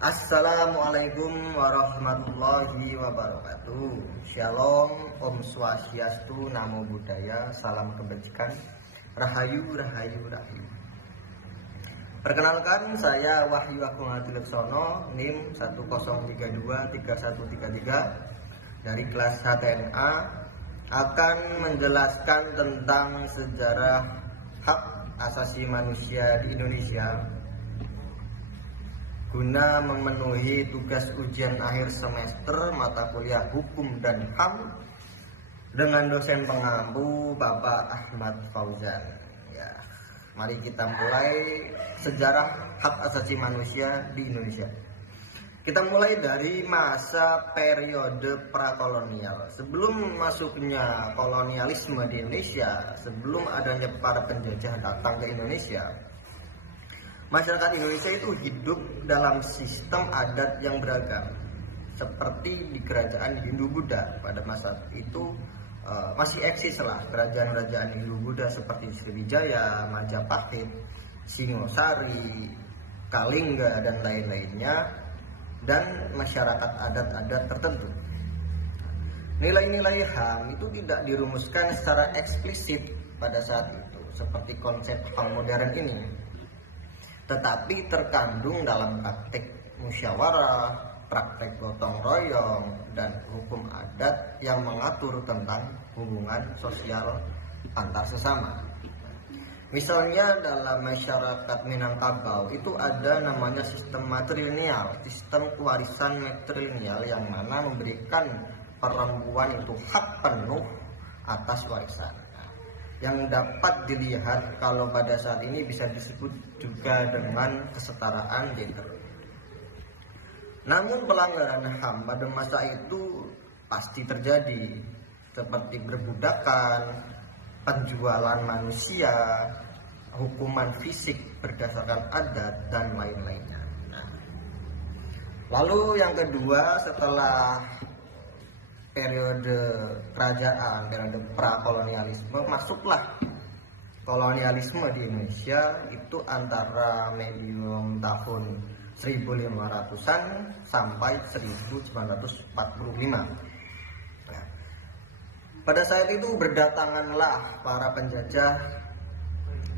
Assalamualaikum warahmatullahi wabarakatuh. Shalom, Om Swastiastu, Namo Buddhaya, salam kebajikan, Rahayu, Rahayu, Rahayu. Perkenalkan, saya Wahyu Agung Hadileksono, NIM 10323133 dari kelas HTNA, akan menjelaskan tentang sejarah hak asasi manusia di Indonesia guna memenuhi tugas ujian akhir semester mata kuliah Hukum dan HAM dengan dosen pengampu Bapak Ahmad Fauzan. Ya, mari kita mulai sejarah hak asasi manusia di Indonesia. Kita mulai dari masa periode prakolonial. Sebelum masuknya kolonialisme di Indonesia, sebelum adanya para penjajah datang ke Indonesia, masyarakat Indonesia itu hidup dalam sistem adat yang beragam, seperti di kerajaan Hindu-Buddha. Pada masa itu masih eksis lah kerajaan-kerajaan Hindu-Buddha seperti Sriwijaya, Majapahit, Singosari, Kalingga, dan lain-lainnya, dan masyarakat adat-adat tertentu. Nilai-nilai HAM itu tidak dirumuskan secara eksplisit pada saat itu, seperti konsep HAM modern ini, tetapi terkandung dalam praktik musyawarah, praktik gotong royong, dan hukum adat yang mengatur tentang hubungan sosial antar sesama. Misalnya dalam masyarakat Minangkabau itu ada namanya sistem matrilineal, sistem kewarisan matrilineal yang mana memberikan perempuan itu hak penuh atas warisan, yang dapat dilihat kalau pada saat ini bisa disebut juga dengan kesetaraan gender. Namun pelanggaran HAM pada masa itu pasti terjadi, seperti perbudakan, penjualan manusia, hukuman fisik berdasarkan adat, dan lain-lainnya. Lalu yang kedua, setelah periode kerajaan, periode prakolonialisme, masuklah kolonialisme di Indonesia itu antara medium tahun 1500-an sampai 1945. Nah, pada saat itu berdatanganlah para penjajah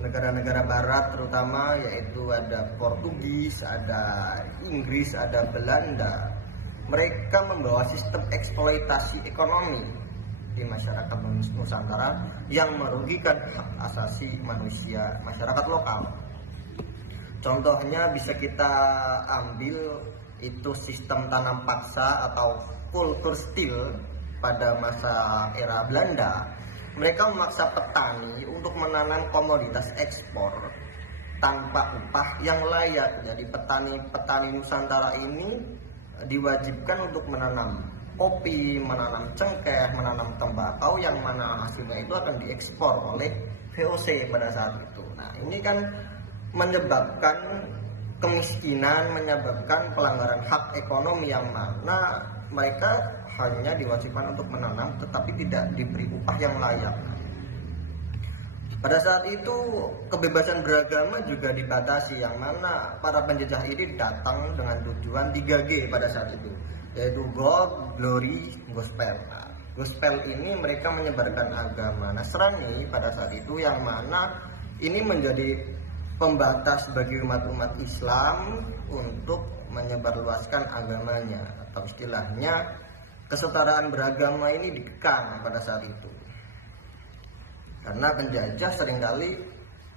negara-negara barat, terutama yaitu ada Portugis, ada Inggris, ada Belanda. Mereka membawa sistem eksploitasi ekonomi di masyarakat Nusantara yang merugikan hak asasi manusia masyarakat lokal. Contohnya bisa kita ambil itu sistem tanam paksa atau kultur stil pada masa era Belanda. Mereka memaksa petani untuk menanam komoditas ekspor tanpa upah yang layak. Jadi petani Nusantara ini diwajibkan untuk menanam kopi, menanam cengkeh, menanam tembakau, yang mana hasilnya itu akan diekspor oleh VOC pada saat itu. Nah, ini kan menyebabkan kemiskinan, menyebabkan pelanggaran hak ekonomi, yang mana mereka hanya diwajibkan untuk menanam tetapi tidak diberi upah yang layak. Pada saat itu kebebasan beragama juga dibatasi, yang mana para penjajah ini datang dengan tujuan 3G pada saat itu, yaitu God, Glory, Gospel. Nah, Gospel ini mereka menyebarkan agama Nasrani pada saat itu, yang mana ini menjadi pembatas bagi umat-umat Islam untuk menyebarluaskan agamanya, atau istilahnya kesetaraan beragama ini dikekang pada saat itu. Karena penjajah seringkali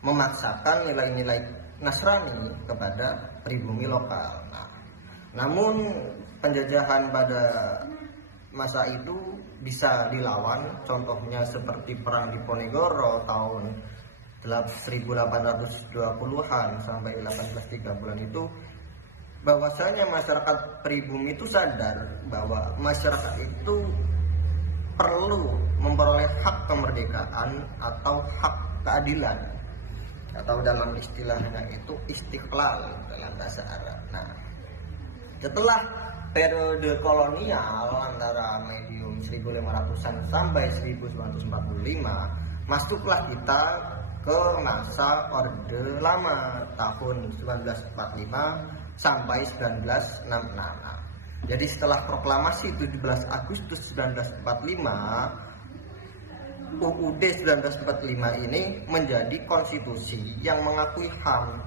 memaksakan nilai-nilai Nasrani kepada pribumi lokal. Namun penjajahan pada masa itu bisa dilawan, contohnya seperti perang Diponegoro tahun 1820-an sampai 1830-an itu, bahwasanya masyarakat pribumi itu sadar bahwa masyarakat itu perlu memperoleh hak kemerdekaan atau hak keadilan, atau dalam istilahnya itu istiqlal dalam bahasa Arab. Nah, setelah periode kolonial antara medium 1500-an sampai 1945, masuklah kita ke masa Orde Lama tahun 1945 sampai 1966. Jadi setelah proklamasi 17 Agustus 1945, UUD 1945 ini menjadi konstitusi yang mengakui HAM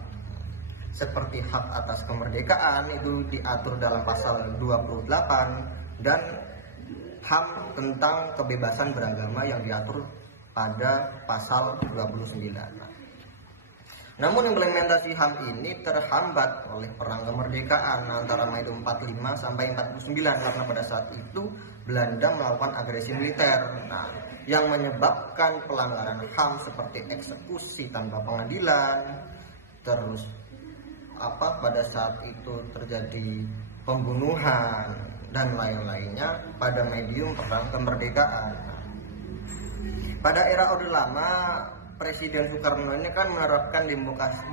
seperti hak atas kemerdekaan itu diatur dalam pasal 28 dan HAM tentang kebebasan beragama yang diatur pada pasal 29. Namun implementasi HAM ini terhambat oleh perang kemerdekaan antara Mei 45 sampai 49 karena pada saat itu Belanda melakukan agresi militer. Nah, yang menyebabkan pelanggaran HAM seperti eksekusi tanpa pengadilan, terus pada saat itu terjadi pembunuhan dan lain-lainnya pada medium perang kemerdekaan. Pada era Orde Lama, Presiden Soekarno ini kan menerapkan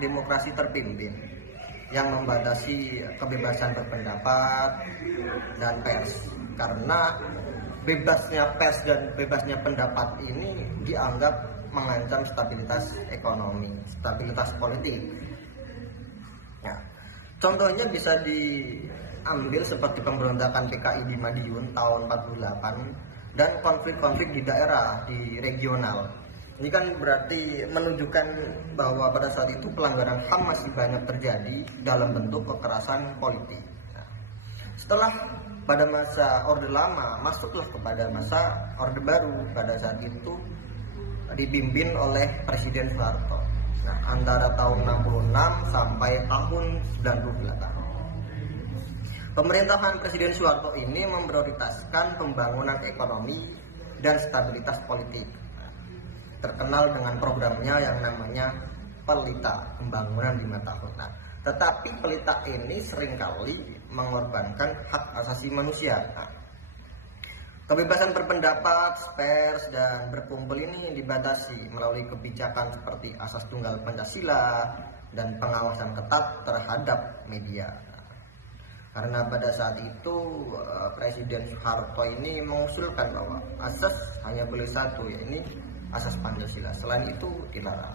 demokrasi terpimpin yang membatasi kebebasan berpendapat dan pers, karena bebasnya pers dan bebasnya pendapat ini dianggap mengancam stabilitas ekonomi, stabilitas politik. Ya, contohnya bisa diambil seperti pemberontakan PKI di Madiun tahun 48 dan konflik-konflik di daerah, di regional. Ini kan berarti menunjukkan bahwa pada saat itu pelanggaran HAM masih banyak terjadi dalam bentuk kekerasan politik. Nah, setelah pada masa Orde Lama, masuklah kepada masa Orde Baru. Pada saat itu dipimpin oleh Presiden Soeharto. Nah, antara tahun 66 sampai tahun 98. Pemerintahan Presiden Soeharto ini memprioritaskan pembangunan ekonomi dan stabilitas politik. Terkenal dengan programnya yang namanya Pelita, pembangunan 5 tahun. Nah, tetapi Pelita ini seringkali mengorbankan hak asasi manusia. Nah, kebebasan berpendapat, pers, dan berkumpul ini dibatasi melalui kebijakan seperti Asas Tunggal Pancasila dan pengawasan ketat terhadap media. Karena pada saat itu Presiden Soeharto ini mengusulkan bahwa asas hanya boleh satu, yaitu asas Pancasila. Selain itu dilarang.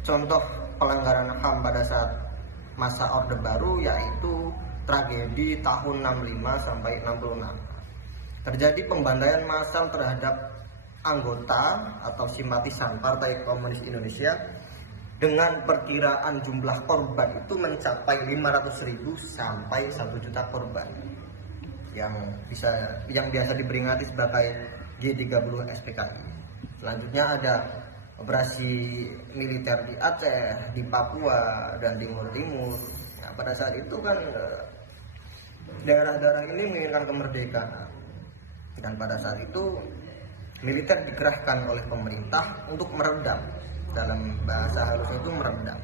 Contoh pelanggaran HAM pada saat masa Orde Baru yaitu tragedi tahun 65 sampai 66. Terjadi pembantaian massal terhadap anggota atau simpatisan Partai Komunis Indonesia dengan perkiraan jumlah korban itu mencapai 500.000 sampai 1 juta korban yang biasa diperingati sebagai G30 SPKI. Selanjutnya ada operasi militer di Aceh, di Papua, dan Timur. Nah, pada saat itu kan daerah-daerah ini menginginkan kemerdekaan. Dan pada saat itu militer dikerahkan oleh pemerintah untuk meredam. Dalam bahasa halusnya itu meredam.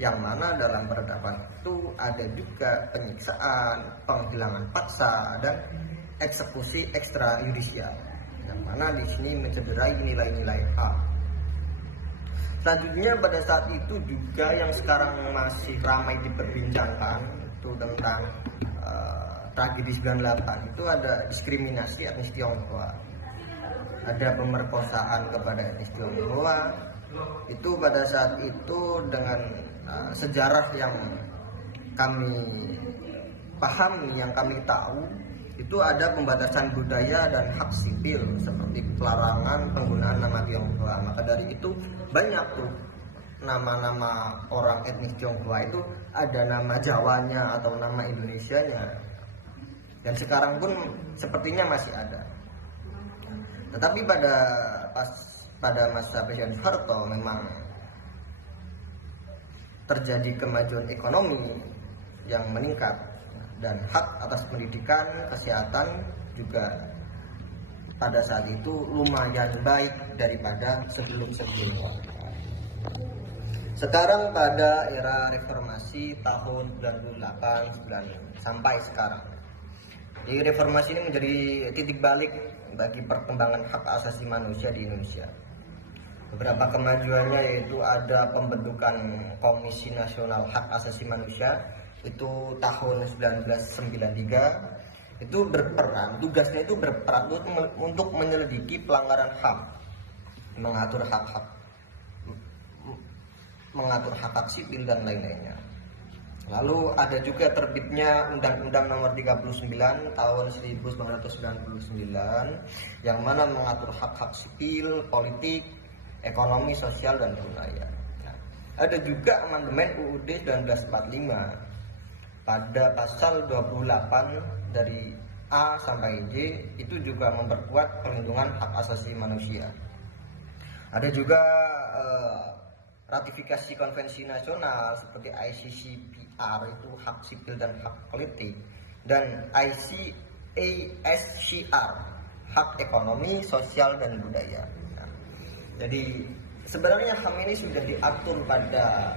Yang mana dalam peredaman itu ada juga penyiksaan, penghilangan paksa, dan eksekusi ekstrajudisial. Yang mana di sini mencederai nilai-nilai HAM. Selanjutnya pada saat itu juga yang sekarang masih ramai diperbincangkan itu tentang tragedi 98 itu ada diskriminasi etnis Tionghoa, ada pemerkosaan kepada etnis Tionghoa. Itu pada saat itu dengan sejarah yang kami pahami, yang kami tahu, itu ada pembatasan budaya dan hak sipil seperti pelarangan penggunaan nama Tionghoa. Maka dari itu banyak tuh nama-nama orang etnis Tionghoa itu ada nama Jawanya atau nama Indonesianya, dan sekarang pun sepertinya masih ada. Tetapi pada masa Presiden Soeharto memang terjadi kemajuan ekonomi yang meningkat dan hak atas pendidikan, kesehatan juga pada saat itu lumayan baik daripada sebelum-sebelumnya. Sekarang pada era reformasi tahun 98 sampai sekarang. Jadi reformasi ini menjadi titik balik bagi perkembangan hak asasi manusia di Indonesia. Beberapa kemajuannya yaitu ada pembentukan Komisi Nasional Hak Asasi Manusia itu tahun 1993. Itu tugasnya itu berperan untuk menyelidiki pelanggaran HAM, mengatur hak-hak sipil dan lain-lainnya. Lalu ada juga terbitnya Undang-Undang Nomor 39 tahun 1999 yang mana mengatur hak-hak sipil, politik, ekonomi, sosial, dan budaya. Nah, ada juga amandemen UUD 1945 pada pasal 28 dari A sampai J itu juga memperkuat perlindungan hak asasi manusia. Ada juga ratifikasi konvensi nasional seperti ICCPR itu hak sipil dan hak politik, dan ICASCR hak ekonomi, sosial, dan budaya. Nah, jadi sebenarnya HAM ini sudah diatur pada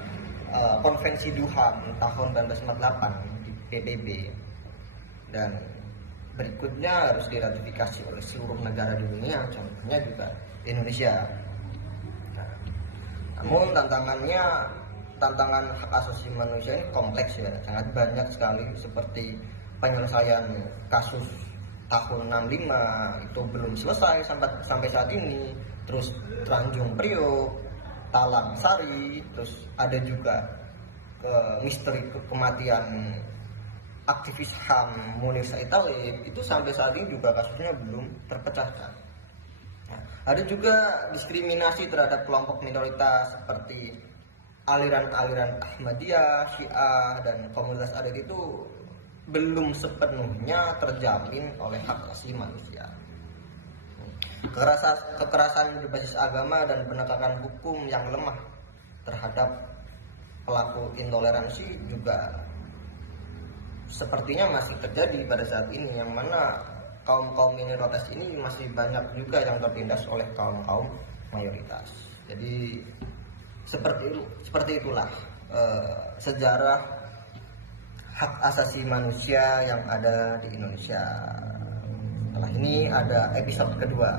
konvensi Duham tahun 1948 di PBB, dan berikutnya harus diratifikasi oleh seluruh negara di dunia, contohnya juga Indonesia. Namun tantangan hak asasi manusia ini kompleks ya, sangat banyak sekali, seperti penyelesaian kasus tahun 65 itu belum selesai sampai saat ini, terus Tanjung Priok, Talang Sari, terus ada juga misteri kematian aktivis HAM Munir Said Talib, itu sampai saat ini juga kasusnya belum terpecahkan. Nah, ada juga diskriminasi terhadap kelompok minoritas seperti aliran-aliran Ahmadiyah, Syiah, dan komunitas adat itu belum sepenuhnya terjamin oleh hak asasi manusia. Kekerasan berbasis agama dan penegakan hukum yang lemah terhadap pelaku intoleransi juga sepertinya masih terjadi pada saat ini, yang mana kaum minoritas ini masih banyak juga yang tertindas oleh kaum mayoritas. Jadi seperti itulah sejarah hak asasi manusia yang ada di Indonesia. Setelah ini ada episode kedua.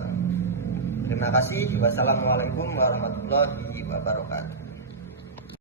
Terima kasih. Wassalamualaikum warahmatullahi wabarakatuh.